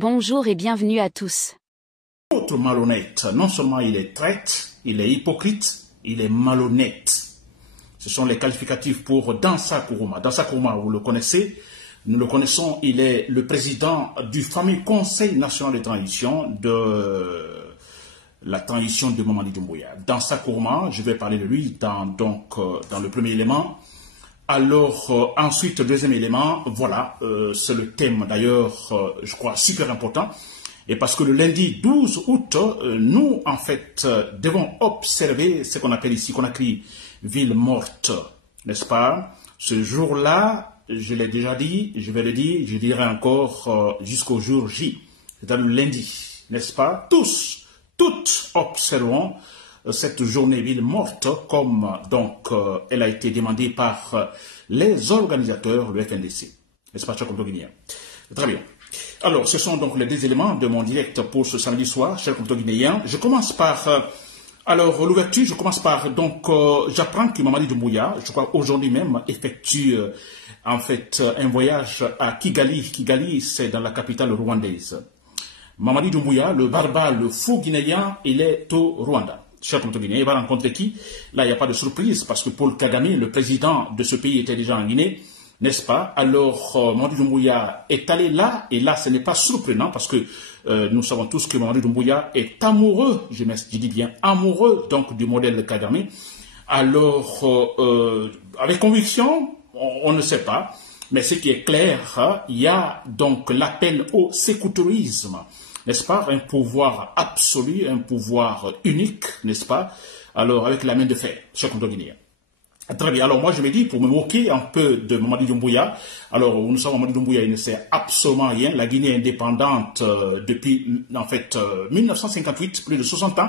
Bonjour et bienvenue à tous. L'autre malhonnête, non seulement il est traître, il est hypocrite, il est malhonnête. Ce sont les qualificatifs pour Dansa Kourouma. Dansa Kourouma, vous le connaissez, nous le connaissons, il est le président du fameux Conseil national de transition de la transition de Mamadi Doumbouya. Dansa Kourouma, je vais parler de lui dans le premier élément. Alors, ensuite, deuxième élément, voilà, c'est le thème d'ailleurs, je crois, super important. Et parce que le lundi 12 août, nous, en fait, devons observer ce qu'on appelle ici, Conakry, ville morte, n'est-ce pas? Ce jour-là, je l'ai déjà dit, je vais le dire, je dirai encore jusqu'au jour J, c'est-à-dire le lundi, n'est-ce pas? Toutes observons cette journée ville morte comme donc elle a été demandée par les organisateurs du FNDC. N'est-ce pas, chers compatriotes guinéens? Très bien. Alors, ce sont donc les deux éléments de mon direct pour ce samedi soir, chers compatriotes guinéens. Je commence par, alors l'ouverture, je commence par, donc, j'apprends que Mamadi Doumbouya, je crois aujourd'hui même, effectue en fait un voyage à Kigali. Kigali, c'est dans la capitale rwandaise. Mamadi Doumbouya, le barbare, le fou guinéen, il est au Rwanda. Cher compatriotes guinéens, il va rencontrer qui? Là, il n'y a pas de surprise parce que Paul Kagame, le président de ce pays, était déjà en Guinée, n'est-ce pas? Alors, Mamadi Doumbouya est allé là, et là, ce n'est pas surprenant parce que nous savons tous que Mamadi Doumbouya est amoureux, je dis bien amoureux, donc du modèle de Kagame. Alors, avec conviction, on ne sait pas, mais ce qui est clair, il y a donc l'appel au sécourisme. N'est-ce pas? Un pouvoir absolu, un pouvoir unique, n'est-ce pas? Alors, avec la main de fer, chers compatriotes guinéens. Très bien. Alors, moi, je me dis, pour me moquer un peu de Mamadi Doumbouya, alors, nous savons, Mamadi Doumbouya, il ne sait absolument rien. La Guinée est indépendante depuis, en fait, 1958, plus de 60 ans.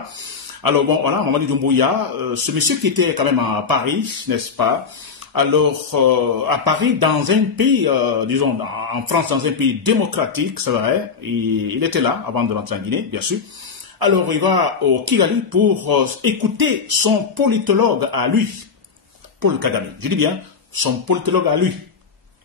Alors, bon, voilà, Mamadi Doumbouya, ce monsieur qui était quand même à Paris, n'est-ce pas? Alors, à Paris, dans un pays, disons, en France, dans un pays démocratique, c'est vrai, il était là avant de rentrer en Guinée, bien sûr. Alors, il va au Kigali pour écouter son politologue à lui, Paul Kagame. Je dis bien, son politologue à lui,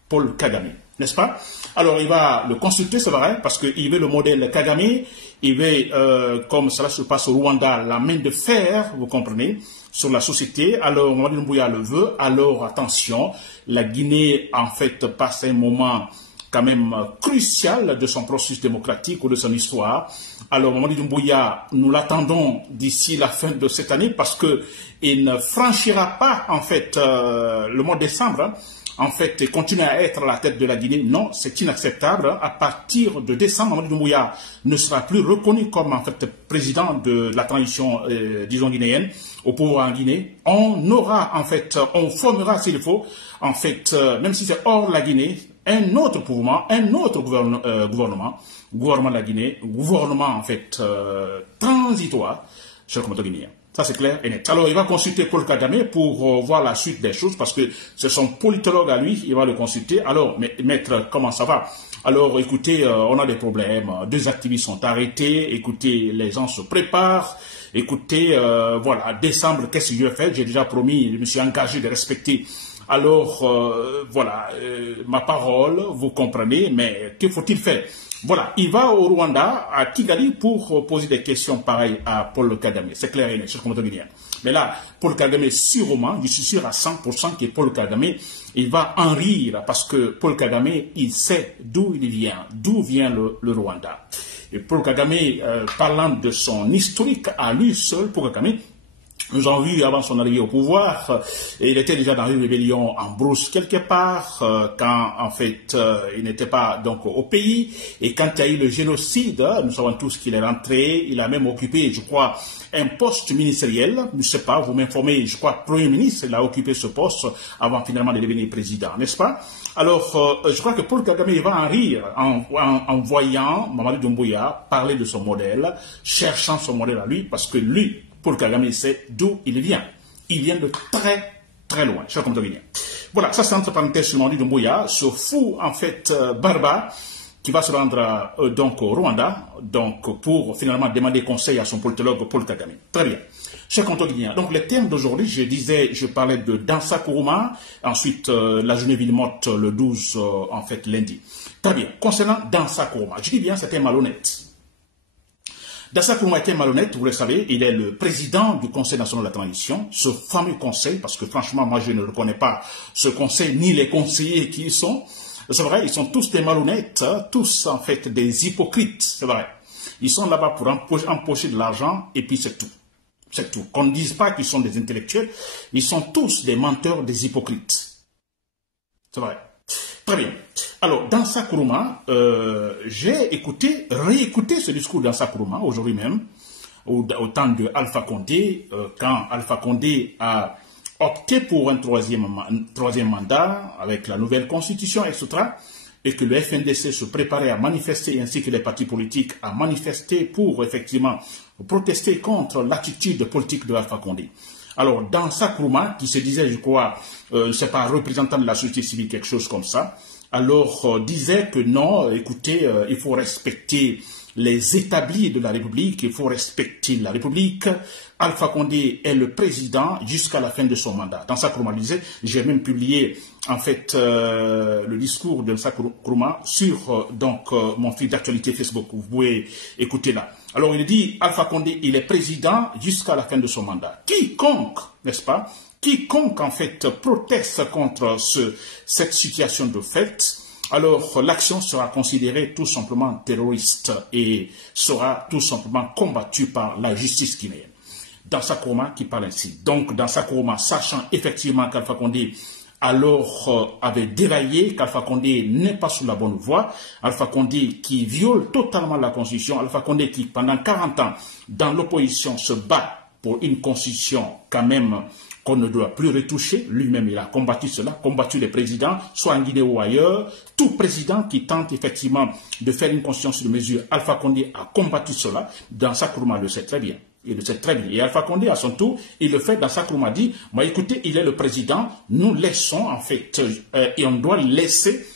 Paul Kagame, n'est-ce pas? Alors, il va le consulter, c'est vrai, parce qu'il veut le modèle Kagame, il veut, comme cela se passe au Rwanda, la main de fer, vous comprenez, sur la société. Alors, Mamadi Doumbouya le veut. Alors, attention, la Guinée, en fait, passe un moment quand même crucial de son processus démocratique ou de son histoire. Alors, Mamadi Doumbouya, nous l'attendons d'ici la fin de cette année parce qu'il ne franchira pas, en fait, le mois de décembre, hein, en fait, continuer à être à la tête de la Guinée. Non, c'est inacceptable. À partir de décembre, Mamadi Doumbouya ne sera plus reconnu comme, en fait, président de la transition, disons, guinéenne, au pouvoir en Guinée. On aura, en fait, on formera, s'il faut, en fait, même si c'est hors la Guinée, un autre mouvement, un autre gouvernement de la Guinée, gouvernement, en fait, transitoire, chers compatriotes guinéens. Ça, c'est clair et net. Alors, il va consulter Paul Kagame pour voir la suite des choses, parce que c'est son politologue à lui, il va le consulter. Alors, maître, comment ça va? Alors, écoutez, on a des problèmes. 2 activistes sont arrêtés. Écoutez, les gens se préparent. Écoutez, voilà, décembre, qu'est-ce que je vais faire? J'ai déjà promis, je me suis engagé de respecter. Alors, voilà, ma parole, vous comprenez, mais que faut-il faire? Voilà, il va au Rwanda, à Kigali, pour poser des questions pareilles à Paul Kagame. C'est clair et net, chers compatriotes guinéens. Mais là, Paul Kagame, sûrement, je suis sûr à 100% que Paul Kagame, il va en rire, parce que Paul Kagame, il sait d'où vient le Rwanda. Et Paul Kagame, parlant de son historique à lui seul, Paul Kagame, nous avons vu avant son arrivée au pouvoir, et il était déjà dans une rébellion en brousse quelque part, quand en fait il n'était pas donc au pays, et quand il y a eu le génocide, nous savons tous qu'il est rentré, il a même occupé, je crois, un poste ministériel, je ne sais pas, vous m'informez, je crois, Premier ministre, il a occupé ce poste avant finalement de devenir président, n'est-ce pas? Alors, je crois que Paul Kagame il va en rire en voyant Mamadi Doumbouya parler de son modèle, cherchant son modèle à lui, parce que lui, Paul Kagame sait d'où il vient. Il vient de très, très loin, chers compatriotes guinéens. Voilà, ça c'est entre parenthèses sur Mamadi Doumbouya, ce fou, en fait, barbare, qui va se rendre donc au Rwanda, donc pour finalement demander conseil à son politologue Paul Kagame. Très bien. Chers contoguinéens, donc les termes d'aujourd'hui, je parlais de Dansa Kourouma, ensuite la journée Villemotte le 12, en fait lundi. Très bien, concernant Dansa Kourouma, je dis bien c'était malhonnête. Dansa Kourouma était malhonnête, vous le savez, il est le président du Conseil national de la transition, ce fameux conseil, parce que franchement, moi je ne reconnais pas ce conseil, ni les conseillers qui y sont. C'est vrai, ils sont tous des malhonnêtes, hein, tous en fait des hypocrites, c'est vrai. Ils sont là-bas pour empocher de l'argent et puis c'est tout. C'est tout. Qu'on ne dise pas qu'ils sont des intellectuels, ils sont tous des menteurs, des hypocrites. C'est vrai. Très bien. Alors, Dansa Kourouma, j'ai réécouté ce discours de Dansa Kourouma aujourd'hui même, au temps de Alpha Condé, quand Alpha Condé a opté pour un troisième mandat avec la nouvelle constitution, etc., et que le FNDC se préparait à manifester, ainsi que les partis politiques à manifester pour effectivement protester contre l'attitude politique de Alpha Condé. Alors, Dansa Kourouma, qui se disait, je crois, c'est pas représentant de la société civile, quelque chose comme ça, alors disait que non, écoutez, il faut respecter les établis de la République, il faut respecter la République. Alpha Condé est le président jusqu'à la fin de son mandat. Dansa Kourouma disait, j'ai même publié en fait le discours de Dansa Kourouma sur mon fil d'actualité Facebook. Vous pouvez écouter là. Alors il dit, Alpha Condé, il est président jusqu'à la fin de son mandat. Quiconque, n'est-ce pas, quiconque en fait proteste contre cette situation de fait, alors l'action sera considérée tout simplement terroriste et sera tout simplement combattue par la justice guinéenne. Dansa Kourouma qui parle ainsi. Donc Dansa Kourouma, sachant effectivement qu'Alpha Condé alors avait déraillé, qu'Alpha Condé n'est pas sur la bonne voie, Alpha Condé qui viole totalement la constitution, Alpha Condé qui pendant 40 ans dans l'opposition se bat pour une constitution quand même qu'on ne doit plus retoucher. Lui-même, il a combattu cela, combattu les présidents, soit en Guinée ou ailleurs. Tout président qui tente effectivement de faire une constitution sur mesure, Alpha Condé a combattu cela. Dansa Kourouma le sait très bien. Il le sait très bien. Et Alpha Condé, à son tour, il le fait. Dansa Kourouma dit, écoutez, il est le président, nous laissons en fait, et on doit laisser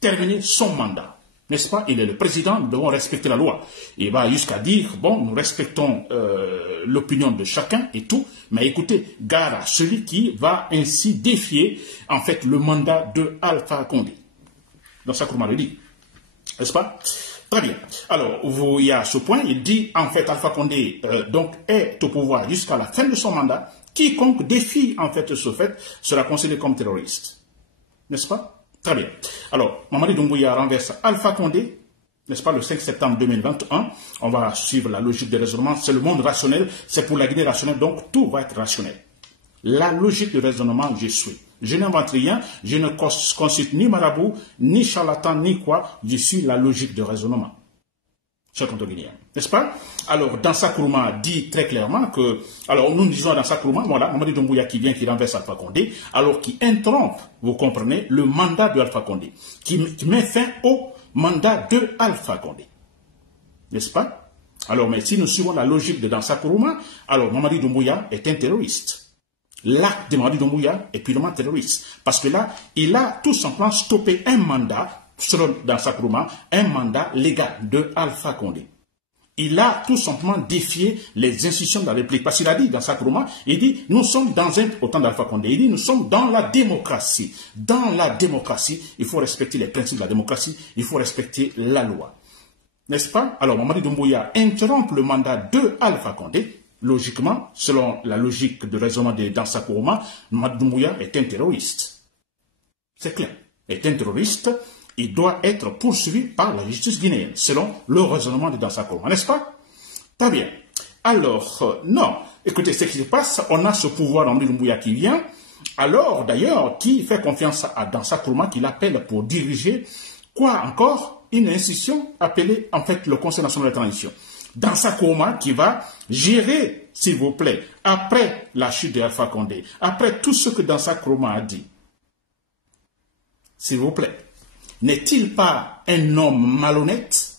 terminer son mandat. N'est-ce pas? Il est le président, nous devons respecter la loi. Il va jusqu'à dire, bon, nous respectons l'opinion de chacun et tout, mais écoutez, gare à celui qui va ainsi défier, en fait, le mandat de Alpha Condé. Dansa Kourouma le dit. N'est-ce pas? Très bien. Alors, il y a ce point, il dit, en fait, Alpha Condé, donc, est au pouvoir jusqu'à la fin de son mandat. Quiconque défie, en fait, ce fait, sera considéré comme terroriste. N'est-ce pas? Très bien. Alors, Mamadi Doumbouya renverse Alpha Condé, n'est-ce pas, le 5 septembre 2021. On va suivre la logique de raisonnement. C'est le monde rationnel, c'est pour la Guinée rationnelle, donc tout va être rationnel. La logique de raisonnement, je suis. Je n'invente rien, je ne consulte ni marabout, ni charlatan, ni quoi. Je suis la logique de raisonnement. Chers contoguinéens, n'est-ce pas? Alors, Dansa Kourouma dit très clairement que, alors nous disons Dansa Kourouma, voilà, Mamadi Doumbouya qui vient, qui renverse Alpha Condé, alors qui interrompt, vous comprenez, le mandat de Alpha Condé, qui met fin au mandat de Alpha Condé. N'est-ce pas? Alors, mais si nous suivons la logique de Dansa Kourouma, alors Mamadi Doumbouya est un terroriste. L'acte de Mamadi Doumbouya est purement terroriste. Parce que là, il a tout simplement stoppé un mandat, selon Dansa Kourouma, un mandat légal de Alpha Condé. Il a tout simplement défié les institutions de la République. Parce qu'il a dit, Dansa Kourouma, il dit, nous sommes dans un, autant d'Alpha Condé, il dit, nous sommes dans la démocratie. Dans la démocratie, il faut respecter les principes de la démocratie, il faut respecter la loi. N'est-ce pas? Alors, Mamadi Doumbouya interrompt le mandat de Alpha Condé. Logiquement, selon la logique de raisonnement de Dansa Kourouma, Mamadi Doumbouya est un terroriste. C'est clair. Est un terroriste. Il doit être poursuivi par la justice guinéenne, selon le raisonnement de Dansa Kourouma, n'est-ce pas? Très bien. Alors, non. Écoutez, ce qui se passe, on a ce pouvoir dans Mamadi Doumbouya qui vient, alors d'ailleurs, qui fait confiance à Dansa Kourouma, qui l'appelle pour diriger, quoi encore? Une institution appelée, en fait, le Conseil national de la transition. Dansa Kourouma qui va gérer, s'il vous plaît, après la chute d'Alpha Condé, après tout ce que Dansa Kourouma a dit. S'il vous plaît. N'est-il pas un homme malhonnête?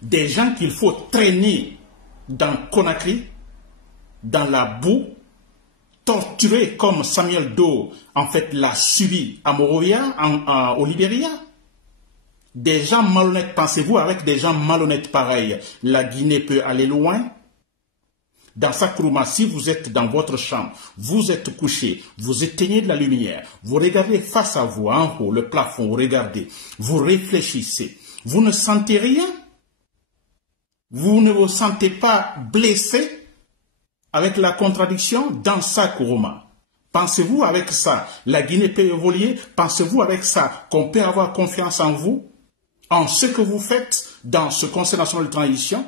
Des gens qu'il faut traîner dans Conakry, dans la boue, torturer comme Samuel Doe, en fait, l'a subi à Monrovia, au Libéria? Des gens malhonnêtes, pensez-vous, avec des gens malhonnêtes pareils, la Guinée peut aller loin? Dans sa Kourouma, si vous êtes dans votre chambre, vous êtes couché, vous éteignez de la lumière, vous regardez face à vous, en haut, le plafond, vous regardez, vous réfléchissez, vous ne sentez rien, vous ne vous sentez pas blessé avec la contradiction dans sa Kourouma. Pensez-vous avec ça, la Guinée peut évoluer? Pensez-vous avec ça qu'on peut avoir confiance en vous, en ce que vous faites dans ce Conseil national de transition?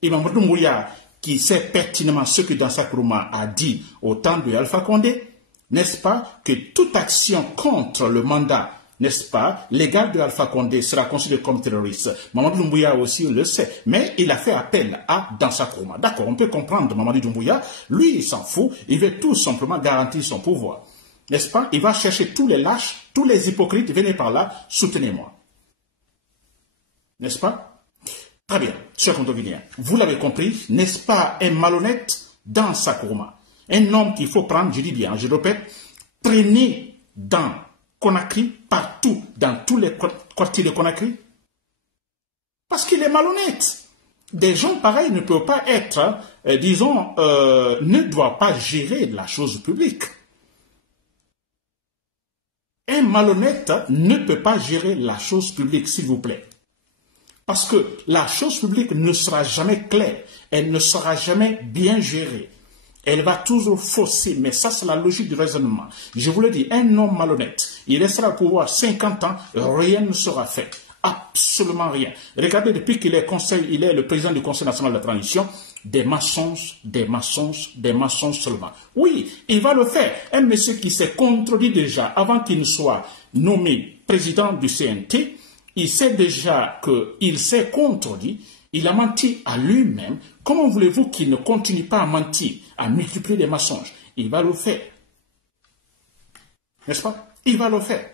Et Mamadou Doumbouya, qui sait pertinemment ce que Dansa Kourouma a dit au temps de Alpha Condé, n'est-ce pas, que toute action contre le mandat, n'est-ce pas, légal de Alpha Condé sera considérée comme terroriste. Mamadou Doumbouya aussi le sait, mais il a fait appel à Dansa Kourouma. D'accord, on peut comprendre Mamadou Doumbouya, lui il s'en fout, il veut tout simplement garantir son pouvoir. N'est-ce pas? Il va chercher tous les lâches, tous les hypocrites, venez par là, soutenez-moi. N'est-ce pas? Très bien, chers Contoguinéens, vous l'avez compris, n'est-ce pas un malhonnête dans sa Kourouma? Un homme qu'il faut prendre, je dis bien, je répète, prenez dans Conakry, partout, dans tous les quartiers de Conakry, parce qu'il est malhonnête. Des gens pareils ne peuvent pas être, disons, ne doivent pas gérer la chose publique. Un malhonnête ne peut pas gérer la chose publique, s'il vous plaît. Parce que la chose publique ne sera jamais claire, elle ne sera jamais bien gérée. Elle va toujours fausser, mais ça c'est la logique du raisonnement. Je vous le dis, un homme malhonnête, il restera au pouvoir 50 ans, rien ne sera fait. Absolument rien. Regardez, depuis qu'il est le président du Conseil national de la transition, des mensonges, des mensonges, des mensonges seulement. Oui, il va le faire. Un monsieur qui s'est contredit déjà avant qu'il ne soit nommé président du CNT, il sait déjà qu'il s'est contredit, il a menti à lui-même. Comment voulez-vous qu'il ne continue pas à mentir, à multiplier les mensonges? Il va le faire. N'est-ce pas? Il va le faire.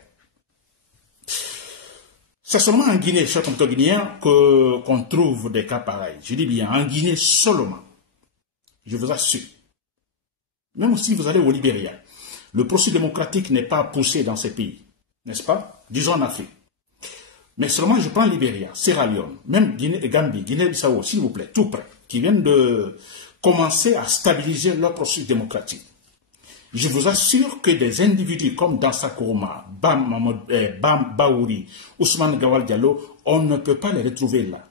C'est seulement en Guinée, chers Guinéens, qu'on trouve des cas pareils. Je dis bien, en Guinée seulement. Je vous assure. Même si vous allez au Libéria, le processus démocratique n'est pas poussé dans ces pays. N'est-ce pas? Disons en Afrique. Mais seulement je prends Libéria, Sierra Leone, même Guinée et Gambie, Guinée-Bissau, s'il vous plaît, tout près, qui viennent de commencer à stabiliser leur processus démocratique. Je vous assure que des individus comme Dansa Kourouma, Bam Baouri, Ousmane Gawal Diallo, on ne peut pas les retrouver là.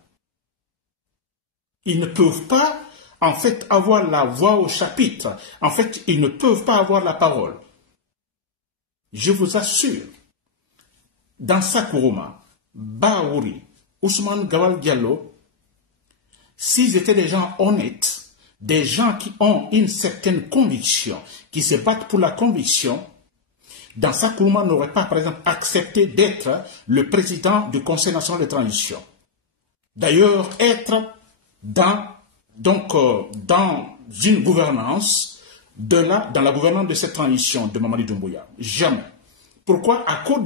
Ils ne peuvent pas, en fait, avoir la voix au chapitre. En fait, ils ne peuvent pas avoir la parole. Je vous assure, Dansa Kourouma, Baouri, Ousmane Gawal Diallo, s'ils étaient des gens honnêtes, des gens qui ont une certaine conviction, qui se battent pour la conviction, Dansa Kourouma n'aurait pas, par exemple, accepté d'être le président du Conseil national de transition. D'ailleurs, être dans une gouvernance, dans la gouvernance de cette transition de Mamadi Doumbouya. Jamais. Pourquoi? À cause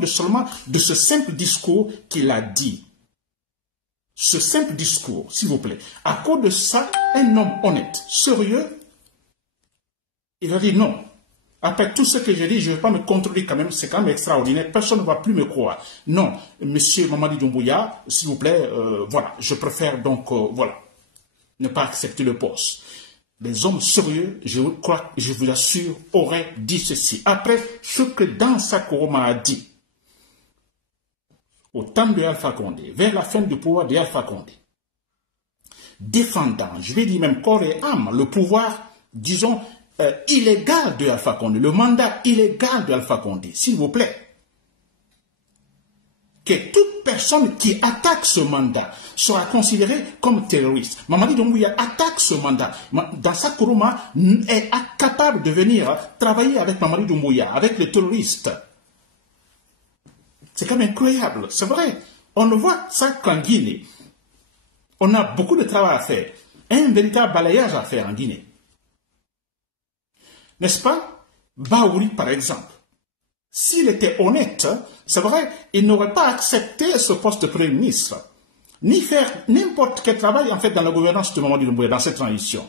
de seulement de ce simple discours qu'il a dit. Ce simple discours, s'il vous plaît. À cause de ça, un homme honnête, sérieux, il a dit non. Après tout ce que j'ai dit, je ne vais pas me contredire quand même, c'est quand même extraordinaire, personne ne va plus me croire. Non, monsieur Mamadi Doumbouya, s'il vous plaît, voilà, je préfère donc, voilà, ne pas accepter le poste. Les hommes sérieux, je crois, je vous assure, auraient dit ceci. Après ce que Dansa Kourouma a dit, au temps de Alpha Condé, vers la fin du pouvoir de Alpha Condé, défendant, je vais dire même corps et âme, le pouvoir, disons, illégal de Alpha Condé, le mandat illégal de Alpha Condé, s'il vous plaît. Que toute personne qui attaque ce mandat sera considérée comme terroriste. Mamadi Doumbouya attaque ce mandat. Dansa Kourouma est incapable de venir travailler avec Mamadi Doumbouya, avec les terroristes. C'est quand même incroyable, c'est vrai. On ne voit ça qu'en Guinée. On a beaucoup de travail à faire. Un véritable balayage à faire en Guinée. N'est-ce pas? Baouri, par exemple. S'il était honnête, c'est vrai, il n'aurait pas accepté ce poste de Premier ministre, ni faire n'importe quel travail en fait dans la gouvernance de Mamadi Doumbouya, dans cette transition.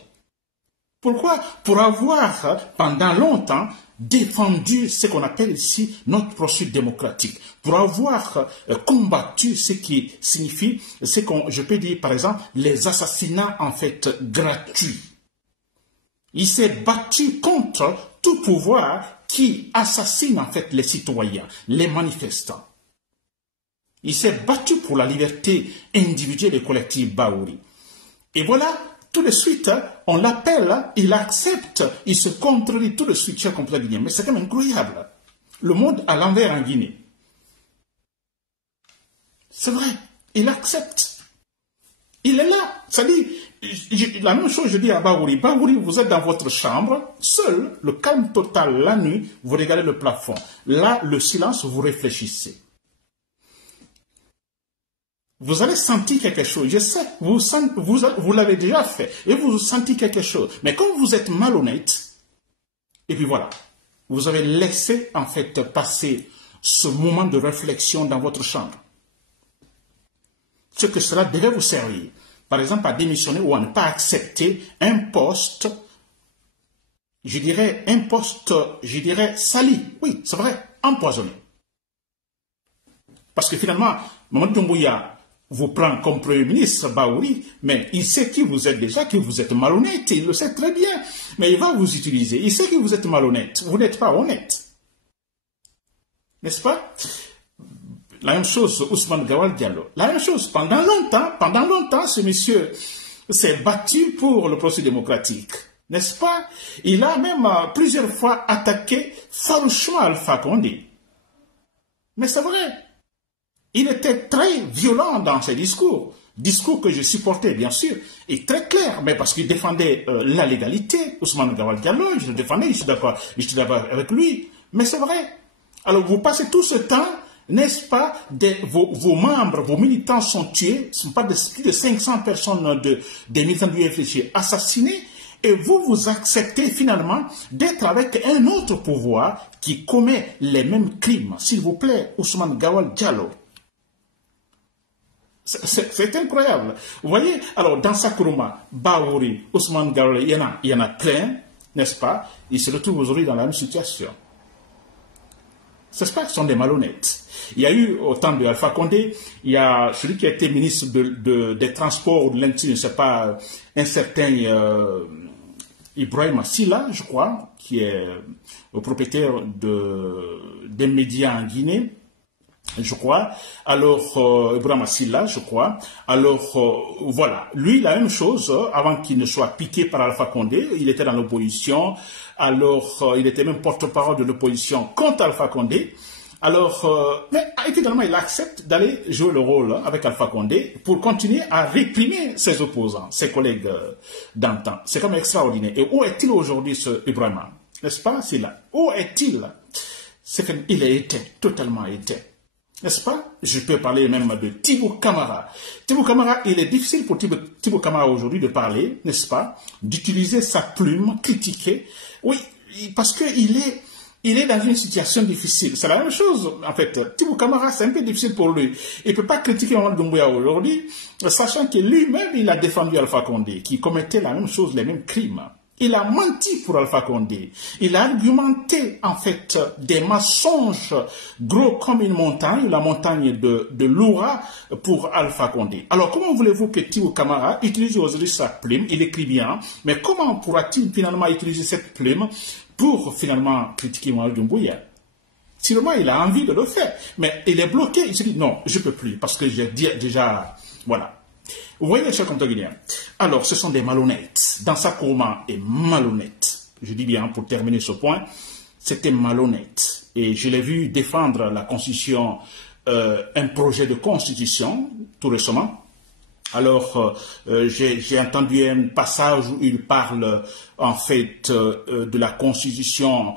Pourquoi? Pour avoir pendant longtemps défendu ce qu'on appelle ici notre processus démocratique, pour avoir combattu ce qui signifie, ce qu'on, je peux dire par exemple, les assassinats en fait gratuits. Il s'est battu contre tout pouvoir qui assassine en fait les citoyens, les manifestants. Il s'est battu pour la liberté individuelle et collective Bahouri. Et voilà, tout de suite, on l'appelle, il accepte, il se contredit tout de suite, cher compatriote guinéen. Mais c'est quand même incroyable. Le monde à l'envers en Guinée. C'est vrai, il accepte. Il est là. Ça dit, la même chose je dis à Bahouri. Bahouri, vous êtes dans votre chambre, seul, le calme total, la nuit, vous regardez le plafond. Là, le silence, vous réfléchissez. Vous allez sentir quelque chose. Je sais, vous l'avez déjà fait. Et vous sentez quelque chose. Mais comme vous êtes malhonnête, et puis voilà, vous avez laissé en fait passer ce moment de réflexion dans votre chambre. Ce que cela devait vous servir. Par exemple, à démissionner ou à ne pas accepter un poste, je dirais sali. Oui, c'est vrai, empoisonné. Parce que finalement, Mamadou Doumbouya vous prend comme Premier ministre, Bahouri, mais il sait qui vous êtes déjà, que vous êtes malhonnête, il le sait très bien, mais il va vous utiliser. Il sait que vous êtes malhonnête, vous n'êtes pas honnête. N'est-ce pas? La même chose, Ousmane Gawal Diallo. La même chose, pendant longtemps, ce monsieur s'est battu pour le processus démocratique. N'est-ce pas? Il a même plusieurs fois attaqué farouchement Alpha Condé. Mais c'est vrai. Il était très violent dans ses discours. Discours que je supportais, bien sûr, et très clair, mais parce qu'il défendait la légalité. Ousmane Gawal Diallo, je le défendais, je suis d'accord avec lui. Mais c'est vrai. Alors, vous passez tout ce temps, n'est-ce pas, vos membres, vos militants sont tués, ce ne sont pas plus de 500 personnes des militants du UFDG assassinés, et vous acceptez finalement d'être avec un autre pouvoir qui commet les mêmes crimes. S'il vous plaît, Ousmane Gawal Diallo. C'est incroyable. Vous voyez, alors dans Sakuruma, Bahouri, Ousmane Gawal, il y en a plein, n'est-ce pas? Ils se retrouvent aujourd'hui dans la même situation. C'est pas qu'ils sont des malhonnêtes. Il y a eu, au temps de Alpha Condé, il y a celui qui a été ministre des Transports ou de l'Intérieur, je ne sais pas, un certain Ibrahim Silla, je crois, qui est le propriétaire des médias en Guinée, je crois. Alors, Ibrahim Silla, je crois. Alors, voilà. Lui, la même chose, avant qu'il ne soit piqué par Alpha Condé, il était dans l'opposition. Alors, il était même porte-parole de l'opposition contre Alpha Condé. Alors, mais évidemment, il accepte d'aller jouer le rôle avec Alpha Condé pour continuer à réprimer ses opposants, ses collègues d'antan. C'est comme extraordinaire. Et où est-il aujourd'hui, ce Ibrahim? N'est-ce pas, Silla? Où est-il? C'est qu'il est éteint, totalement éteint. N'est-ce pas? Je peux parler même de Tibou Camara. Tibou Camara, il est difficile pour Tibou Camara aujourd'hui de parler, n'est-ce pas? D'utiliser sa plume, critiquer. Oui, parce qu'il est dans une situation difficile. C'est la même chose, en fait. Tibou Camara, c'est un peu difficile pour lui. Il ne peut pas critiquer Mamadou Doumbouya aujourd'hui, sachant que lui-même, il a défendu Alpha Condé, qui commettait la même chose, les mêmes crimes. Il a menti pour Alpha Condé. Il a argumenté, en fait, des mensonges gros comme une montagne, la montagne de Loura, pour Alpha Condé. Alors, comment voulez-vous que Tibou Camara utilise aujourd'hui sa plume? Il écrit bien, mais comment pourra-t-il finalement utiliser cette plume pour finalement critiquer Mamadou Doumbouya? Sûrement, il a envie de le faire, mais il est bloqué. Il se dit, non, je ne peux plus, parce que j'ai déjà, voilà. Vous voyez, chers compatriotes guinéens, alors ce sont des malhonnêtes. Dansa Kourouma est malhonnête. Je dis bien, pour terminer ce point, c'était malhonnête. Et je l'ai vu défendre la Constitution, un projet de Constitution, tout récemment. Alors, j'ai entendu un passage où il parle, en fait, de la Constitution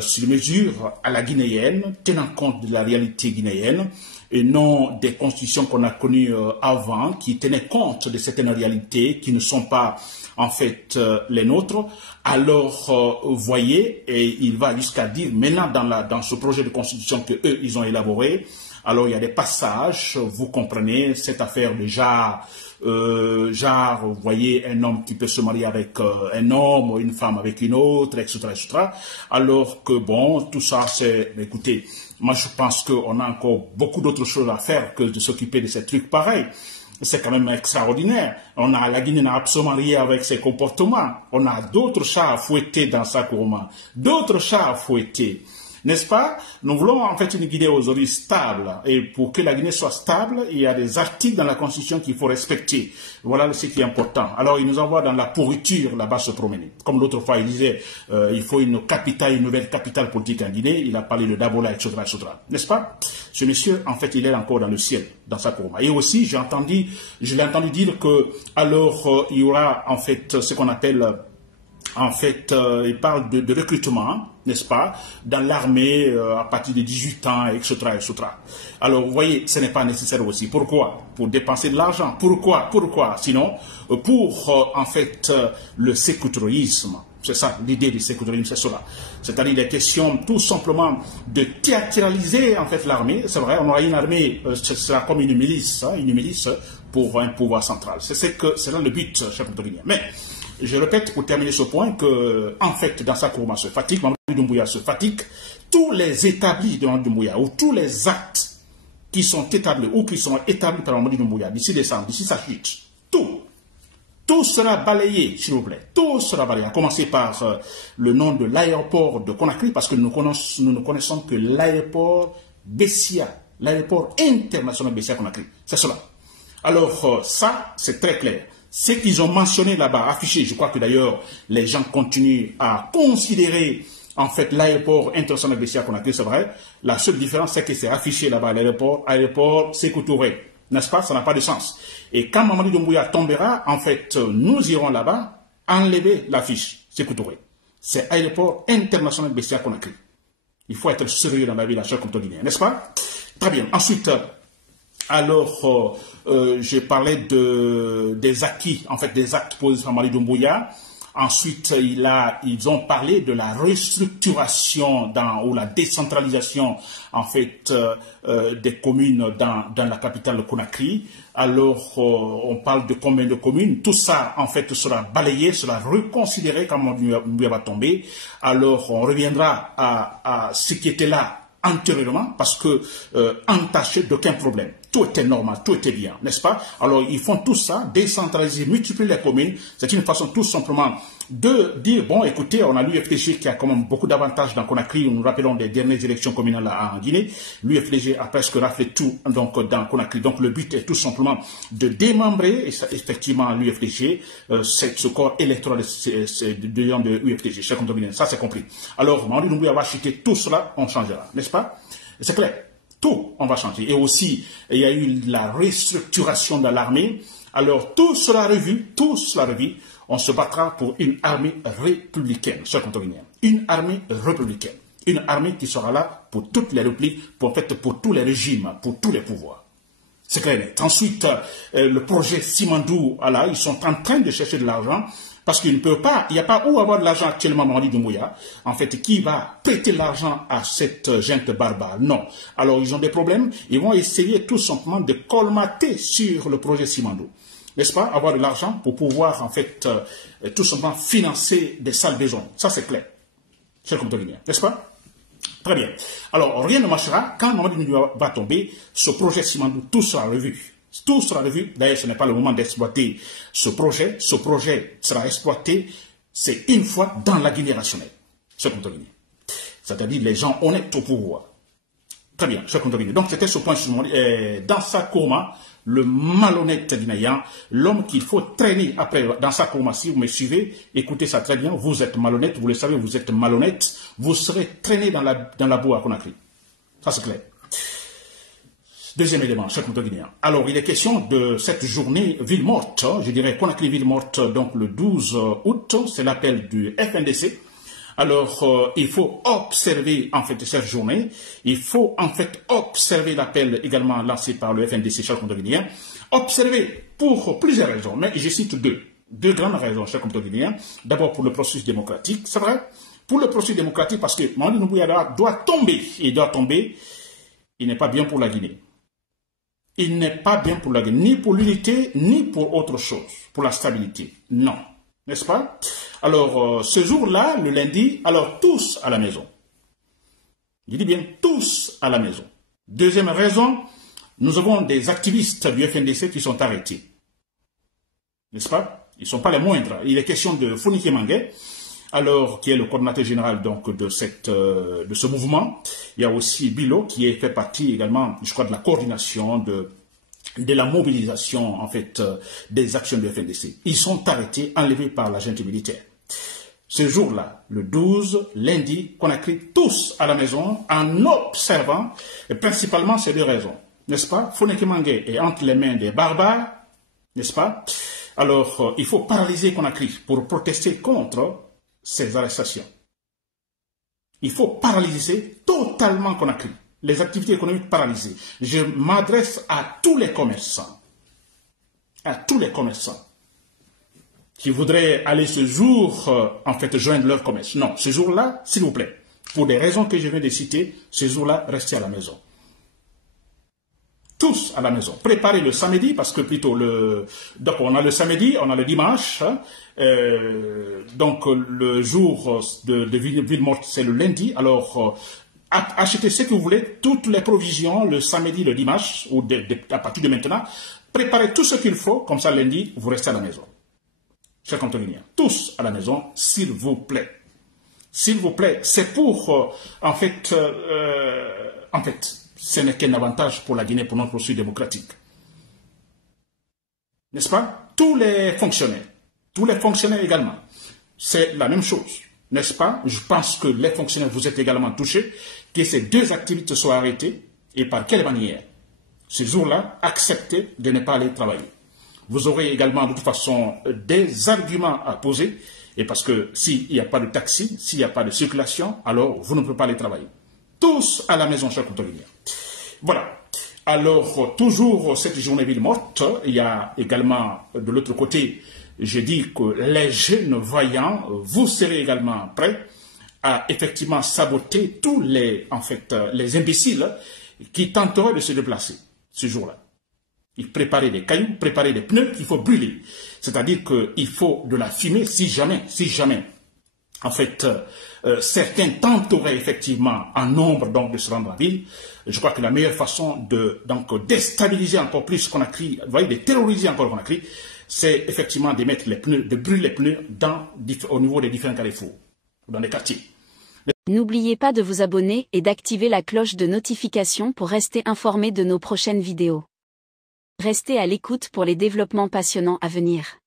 sur mesure à la guinéenne, tenant compte de la réalité guinéenne, et non des constitutions qu'on a connues avant, qui tenaient compte de certaines réalités qui ne sont pas en fait les nôtres. Alors, vous voyez, et il va jusqu'à dire, maintenant dans ce projet de constitution que eux ils ont élaboré, Alors il y a des passages, vous comprenez, cette affaire de vous voyez un homme qui peut se marier avec un homme ou une femme avec une autre, etc., etc. Alors que bon, tout ça c'est, écoutez, moi je pense qu'on a encore beaucoup d'autres choses à faire que de s'occuper de ces trucs pareils. C'est quand même extraordinaire. La Guinée n'a absolument rien avec ses comportements. On a d'autres chats à fouetter dans sa Nsakuruma, d'autres chats à fouetter. N'est-ce pas? Nous voulons en fait une Guinée aujourd'hui stable. Et pour que la Guinée soit stable, il y a des articles dans la Constitution qu'il faut respecter. Voilà ce qui est important. Alors, il nous envoie dans la pourriture là-bas se promener. Comme l'autre fois, il disait, il faut une nouvelle capitale politique en Guinée. Il a parlé de Dabola, etc., etc. N'est-ce pas? Ce monsieur, en fait, il est encore dans le ciel, dans sa Nsakuruma. Et aussi, je l'ai entendu dire que, alors, il y aura, en fait, ce qu'on appelle, il parle de recrutement, n'est-ce pas, dans l'armée à partir de 18 ans, etc., etc. Alors, vous voyez, ce n'est pas nécessaire aussi. Pourquoi? Pour dépenser de l'argent. Pourquoi? Sinon, pour, en fait, le sécutourisme. C'est ça, l'idée du sécutourisme, c'est cela. C'est-à-dire les questions tout simplement de théâtraliser, en fait, l'armée. C'est vrai, on aura une armée, ce sera comme une milice pour un pouvoir central. C'est là le but, cher Antonien. Mais, je répète pour terminer ce point que, en fait, dans sa Nsakuruma se fatigue, Mamadou Doumbouya se fatigue, tous les établis de Mamadou Doumbouya, ou tous les actes qui sont établis, ou qui sont établis par Mamadou Doumbouya, d'ici décembre, d'ici sa chute, tout sera balayé, s'il vous plaît, tout sera balayé, à commencer par le nom de l'aéroport de Conakry, parce que nous ne connaissons que l'aéroport Bessia, l'aéroport international Bessia Conakry, c'est cela. Alors, ça, c'est très clair. Ce qu'ils ont mentionné là-bas, affiché, je crois que d'ailleurs les gens continuent à considérer en fait l'aéroport international Bessia Conakry, c'est vrai. La seule différence, c'est que c'est affiché là-bas, aéroport Sékou Touré. N'est-ce pas? Ça n'a pas de sens. Et quand Mamadou Doumbouya tombera, en fait, nous irons là-bas enlever l'affiche Sékou Touré. C'est aéroport international Bessia Conakry. Il faut être sérieux dans la vie de la chère Guinéenne, n'est-ce pas? Très bien. Ensuite, alors, j'ai parlé des acquis, en fait, des actes posés par Mamadou Doumbouya. Ensuite, ils ont parlé de la restructuration ou la décentralisation, en fait, des communes dans la capitale de Conakry. Alors, on parle de combien de communes? Tout ça, en fait, sera balayé, sera reconsidéré quand Mamadou Doumbouya va tomber. Alors, on reviendra à ce qui était là antérieurement, parce que entaché d'aucun problème. Tout était normal, tout était bien, n'est-ce pas? Alors, ils font tout ça, décentraliser, multiplier les communes. C'est une façon tout simplement de dire, bon, écoutez, on a l'UFDG qui a quand même beaucoup d'avantages dans Conakry. Nous rappelons des dernières élections communales en Guinée. L'UFDG a presque raflé tout donc, dans Conakry. Donc, le but est tout simplement de démembrer, effectivement, l'UFDG, ce corps électoral de l'UFDG. Ça, c'est compris. Alors, Mamadou Doumbouya va chuter tout cela, on changera, n'est-ce pas? C'est clair. Tout, on va changer. Et aussi, il y a eu la restructuration de l'armée. Alors, tout sera revu, On se battra pour une armée républicaine, chers Guinéens. Une armée républicaine. Une armée qui sera là pour toutes les républiques, pour tous les régimes, pour tous les pouvoirs. C'est clair. Ensuite, le projet Simandou, ils sont en train de chercher de l'argent. Parce qu'il ne peut pas, il n'y a pas où avoir de l'argent actuellement, Mamadou Doumbouya. En fait, qui va prêter l'argent à cette gente barbare? Non. Alors, ils ont des problèmes. Ils vont essayer tout simplement de colmater sur le projet Simandou. N'est-ce pas? Avoir de l'argent pour pouvoir, en fait, tout simplement financer des salles besoins. Ça, c'est clair. C'est comme tout le monde. N'est-ce pas? Très bien. Alors, rien ne marchera. Quand Mamadou Doumbouya va tomber, ce projet Simandou, tout sera revu. Tout sera revu. D'ailleurs, ce n'est pas le moment d'exploiter ce projet. Ce projet sera exploité, c'est une fois dans la Guinée rationnelle. C'est-à-dire les gens honnêtes au pouvoir. Très bien, cher Guinéen. Donc, c'était ce point sur dans Nsakuruma, le malhonnête guinéen, l'homme qu'il faut traîner après dans Nsakuruma. Si vous me suivez, écoutez ça très bien. Vous êtes malhonnête, vous le savez, vous êtes malhonnête. Vous serez traîné dans la boue à Conakry. Ça, c'est clair. Deuxième élément, cher Guinéen. Alors, il est question de cette journée ville morte, je dirais Conakry ville morte, donc le 12 août, c'est l'appel du FNDC. Alors, il faut observer en fait cette journée, il faut en fait observer l'appel également lancé par le FNDC, cher Guinéen. Observer pour plusieurs raisons, mais je cite deux grandes raisons, cher Guinéen. D'abord pour le processus démocratique, c'est vrai, pour le processus démocratique parce que Mamadou Doumbouya doit tomber, il doit tomber. il n'est pas bien pour la Guinée. Il n'est pas bien pour la Guinée, ni pour l'unité, ni pour autre chose, pour la stabilité. Non, n'est-ce pas? Alors, ce jour-là, le lundi, alors tous à la maison. Je dis bien tous à la maison. Deuxième raison, nous avons des activistes du FNDC qui sont arrêtés. N'est-ce pas? Ils ne sont pas les moindres. Il est question de Fonike Mangue, alors qui est le coordinateur général donc de ce mouvement. Il y a aussi Bilo qui fait partie également, je crois, de la coordination de la mobilisation en fait des actions du FNDC. Ils sont arrêtés, enlevés par la junte militaire. Ce jour-là, le 12, lundi, Conakry, tous à la maison en observant, et principalement ces deux raisons, n'est-ce pas? Fonike Mangue est entre les mains des barbares, n'est-ce pas? Alors, il faut paralyser Conakry pour protester contre ces arrestations. Il faut paralyser totalement Conakry. Les activités économiques paralysées. Je m'adresse à tous les commerçants. À tous les commerçants qui voudraient aller ce jour, en fait, joindre leur commerce. Non, ce jour-là, s'il vous plaît, pour des raisons que je viens de citer, ce jour-là, restez à la maison. Tous à la maison. Préparez le samedi, parce que plutôt donc on a le samedi, on a le dimanche, hein, donc le jour de ville morte, c'est le lundi. Alors, achetez ce que vous voulez, toutes les provisions, le samedi, le dimanche, ou à partir de maintenant. Préparez tout ce qu'il faut, comme ça lundi, vous restez à la maison. Chers contrôleurs, tous à la maison, s'il vous plaît. S'il vous plaît, c'est pour, en fait, ce n'est qu'un avantage pour la Guinée, pour notre processus démocratique. N'est-ce pas? Tous les fonctionnaires également, c'est la même chose. N'est-ce pas? Je pense que les fonctionnaires, vous êtes également touchés, que ces deux activités soient arrêtées, et par quelle manière? Ce jour-là, acceptez de ne pas aller travailler. Vous aurez également de toute façon des arguments à poser, et parce que s'il n'y a pas de taxi, s'il n'y a pas de circulation, alors vous ne pouvez pas aller travailler. Tous à la maison, chers contrôleurs. Voilà. Alors, toujours cette journée ville morte, il y a également de l'autre côté, je dis que les jeunes voyants, vous serez également prêts à effectivement saboter tous les imbéciles qui tenteraient de se déplacer ce jour-là. Il préparait des cailloux, préparer des pneus qu'il faut brûler. C'est-à-dire qu'il faut de la fumée si jamais, en fait, certains tenteraient effectivement en nombre donc, de se rendre en ville. Je crois que la meilleure façon de déstabiliser encore plus Conakry, vous voyez, de terroriser encore Conakry, c'est effectivement de mettre les pneus, de brûler les pneus au niveau des différents carrefours, dans les quartiers. N'oubliez pas de vous abonner et d'activer la cloche de notification pour rester informé de nos prochaines vidéos. Restez à l'écoute pour les développements passionnants à venir.